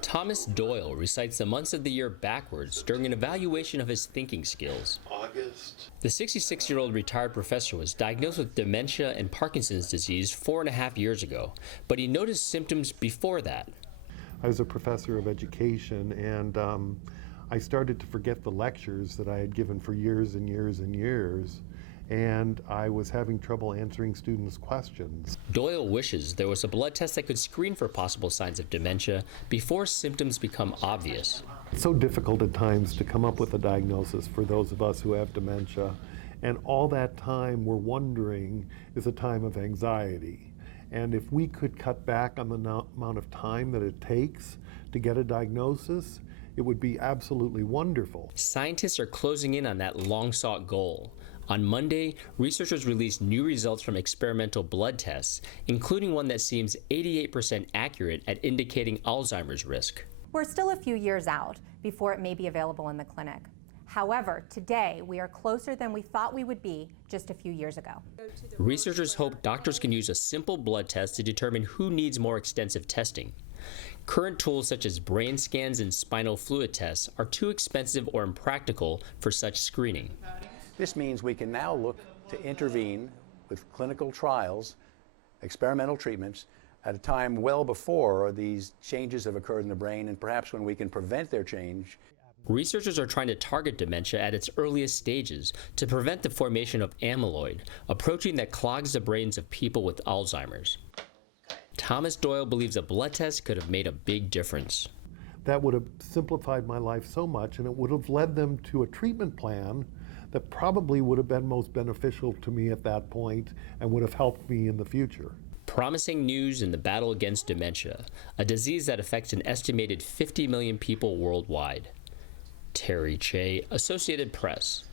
Thomas Doyle recites the months of the year backwards during an evaluation of his thinking skills. August. The 66-year-old retired professor was diagnosed with dementia and Parkinson's disease 4.5 years ago, but he noticed symptoms before that. I was a professor of education, and I started to forget the lectures that I had given for years and years and years, and I was having trouble answering students' questions. Doyle wishes there was a blood test that could screen for possible signs of dementia before symptoms become obvious. It's so difficult at times to come up with a diagnosis for those of us who have dementia, and all that time we're wondering is a time of anxiety. And if we could cut back on the amount of time that it takes to get a diagnosis, it would be absolutely wonderful. Scientists are closing in on that long-sought goal. On Monday, researchers released new results from experimental blood tests, including one that seems 88% accurate at indicating Alzheimer's risk. We're still a few years out before it may be available in the clinic. However, today we are closer than we thought we would be just a few years ago. Researchers hope doctors can use a simple blood test to determine who needs more extensive testing. Current tools such as brain scans and spinal fluid tests are too expensive or impractical for such screening. This means we can now look to intervene with clinical trials, experimental treatments, at a time well before these changes have occurred in the brain, and perhaps when we can prevent their change. Researchers are trying to target dementia at its earliest stages to prevent the formation of amyloid, a protein that clogs the brains of people with Alzheimer's. Thomas Doyle believes a blood test could have made a big difference. That would have simplified my life so much, and it would have led them to a treatment plan that probably would have been most beneficial to me at that point and would have helped me in the future. Promising news in the battle against dementia, a disease that affects an estimated 50 million people worldwide. Terry Che, Associated Press.